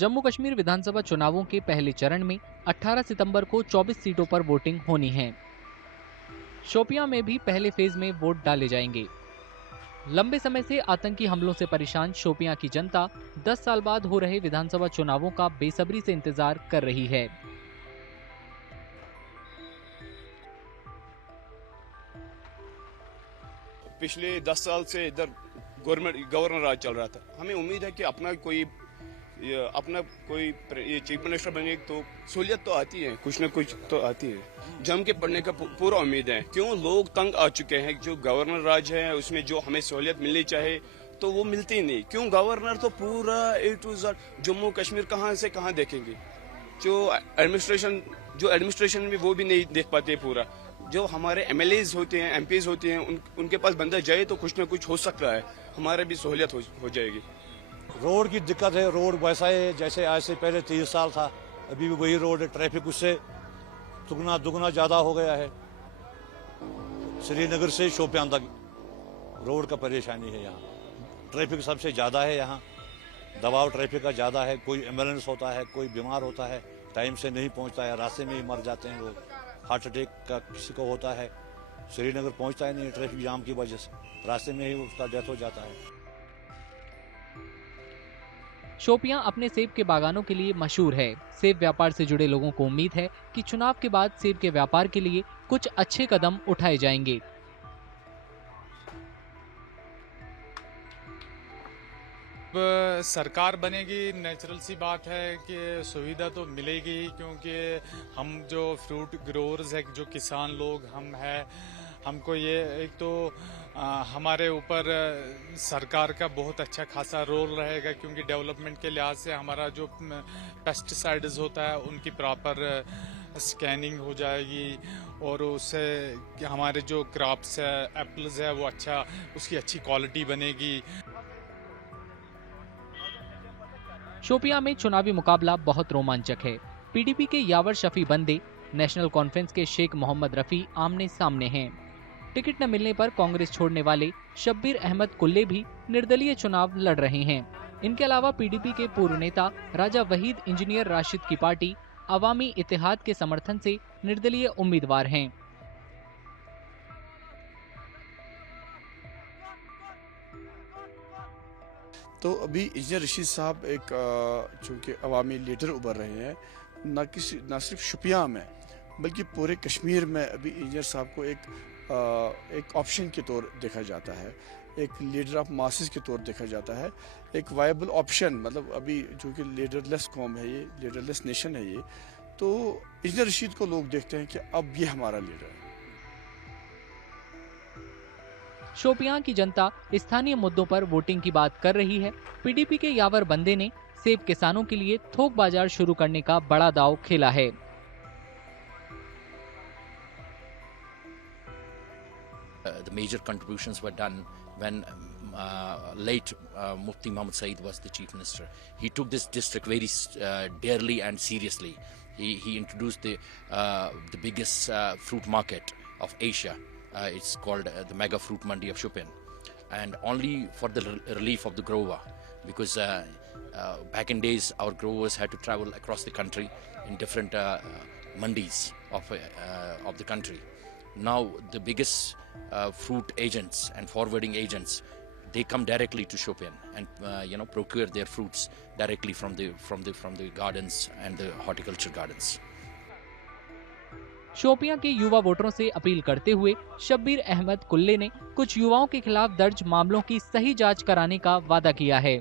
जम्मू कश्मीर विधानसभा चुनावों के पहले चरण में 18 सितंबर को 24 सीटों पर वोटिंग होनी है। शोपियां में भी पहले फेज में वोट डाले जाएंगे। लंबे समय से आतंकी हमलों से परेशान शोपियां की जनता 10 साल बाद हो रहे विधानसभा चुनावों का बेसब्री से इंतजार कर रही है। पिछले 10 साल से इधर गवर्नर राज चल रहा था। हमें उम्मीद है कि अपना कोई ये चीफ मिनिस्टर बने तो सहूलियत तो आती है, कुछ न कुछ तो आती है। जम के पढ़ने का पूरा उम्मीद है। क्यों लोग तंग आ चुके हैं, जो गवर्नर राज है उसमें जो हमें सहूलियत मिलनी चाहिए तो वो मिलती नहीं। क्यों गवर्नर तो पूरा A to Z Jammu Kashmir कहाँ से कहाँ देखेंगे। जो एडमिनिस्ट्रेशन में वो भी नहीं देख पाते पूरा। जो हमारे MLAs होते हैं, MPs होते हैं, उनके पास बंदा जाए तो कुछ ना कुछ हो सकता है, हमारे भी सहूलियत हो जाएगी। रोड की दिक्कत है। रोड वैसा है जैसे आज से पहले 30 साल था, अभी भी वही रोड है। ट्रैफिक उससे दुगना ज्यादा हो गया है। श्रीनगर से शोपियां तक रोड का परेशानी है। यहाँ ट्रैफिक सबसे ज्यादा है। यहाँ दबाव ट्रैफिक का ज्यादा है। कोई एम्बुलेंस होता है, कोई बीमार होता है, टाइम से नहीं पहुंचता है, रास्ते में ही मर जाते हैं वो। हार्ट अटैक का किसी को होता है, श्रीनगर पहुंचता ही नहीं ट्रैफिक जाम की वजह से, रास्ते में ही उसका डेथ हो जाता है। शोपियां अपने सेब के बागानों के लिए मशहूर है। सेब व्यापार से जुड़े लोगों को उम्मीद है कि चुनाव के बाद सेब के व्यापार के लिए कुछ अच्छे कदम उठाए जाएंगे। अब सरकार बनेगी, नेचुरल सी बात है कि सुविधा तो मिलेगी, क्योंकि हम जो फ्रूट ग्रोअर्स है, जो किसान लोग हम हैं, हमको ये एक तो हमारे ऊपर सरकार का बहुत अच्छा खासा रोल रहेगा, क्योंकि डेवलपमेंट के लिहाज से हमारा जो पेस्टिसाइड्स होता है उनकी प्रॉपर स्कैनिंग हो जाएगी और उससे हमारे जो क्रॉप्स है, एप्पल्स है, वो अच्छा उसकी अच्छी क्वालिटी बनेगी। शोपियां में चुनावी मुकाबला बहुत रोमांचक है। PDP के यावर शफी बंदे नेशनल कॉन्फ्रेंस के शेख मोहम्मद रफी आमने सामने हैं। टिकट न मिलने पर कांग्रेस छोड़ने वाले शब्बीर अहमद कुल्ले भी निर्दलीय चुनाव लड़ रहे हैं। इनके अलावा PDP के पूर्व नेता राजा वहीद इंजीनियर राशिद की पार्टी अवामी इत्तेहाद के समर्थन से निर्दलीय उम्मीदवार हैं। तो अभी इंजीनियर रशीद साहब एक चूँकि अवामी लीडर उभर रहे हैं, न सिर्फ शोपियां में बल्कि पूरे कश्मीर में अभी इंजीनियर साहब को एक ऑप्शन के तौर देखा जाता है, एक लीडर ऑफ मासेस के तौर देखा जाता है, एक वायबल ऑप्शन। मतलब अभी चूँकि लीडरलेस कौम है ये, लीडरलेस नेशन है ये, तो इंजीनियर रशीद को लोग देखते हैं कि अब ये हमारा लीडर है। शोपियां की जनता स्थानीय मुद्दों पर वोटिंग की बात कर रही है। PDP के यावर बंदे ने सेब किसानों के लिए थोक बाजार शुरू करने का बड़ा दांव खेला है। The major contributions were done when late Mufti Muhammad Saeed was the chief minister. He took this district very dearly and seriously. He introduced the biggest fruit market of Asia. It's called the Mega Fruit Mandi of Shopin, and only for the relief of the grower, because back in days our growers had to travel across the country in different mandis of the country. Now the biggest fruit agents and forwarding agents, they come directly to Shopin and procure their fruits directly from the gardens and the horticulture gardens. Shopian के युवा वोटरों से appeal करते हुए शब्बीर अहमद कुल्ले ने कुछ युवाओं के खिलाफ दर्ज मामलों की सही जांच कराने का वादा किया है।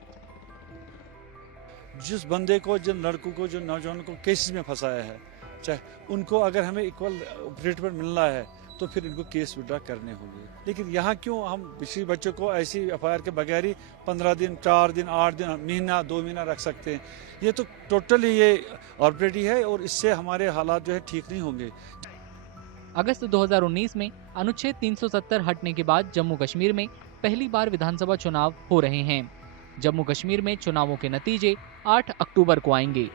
जिस बंदे को, जिन लड़कों को, जो नौजवानों को केसेस में फंसाया है, चाहे उनको अगर हमें इक्वल ट्रीटमेंट मिलना है तो फिर इनको केस विड्रॉ करने होंगे। लेकिन यहाँ क्यों हम किसी बच्चों को ऐसी FIR के बगैर ही 15 दिन, 4 दिन, 8 दिन, महीना, 2 महीना रख सकते हैं? ये तो टोटली ये आर्बिट्रेरी है और इससे हमारे हालात जो है ठीक नहीं होंगे। अगस्त 2019 में अनुच्छेद 370 हटने के बाद जम्मू कश्मीर में पहली बार विधानसभा चुनाव हो रहे हैं। जम्मू कश्मीर में चुनावों के नतीजे 8 अक्टूबर को आएंगे।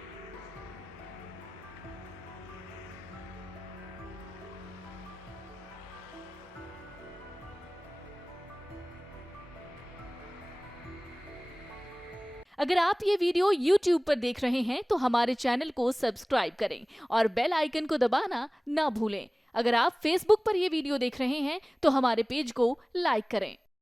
अगर आप ये वीडियो YouTube पर देख रहे हैं तो हमारे चैनल को सब्सक्राइब करें और बेल आइकन को दबाना ना भूलें। अगर आप Facebook पर ये वीडियो देख रहे हैं तो हमारे पेज को लाइक करें।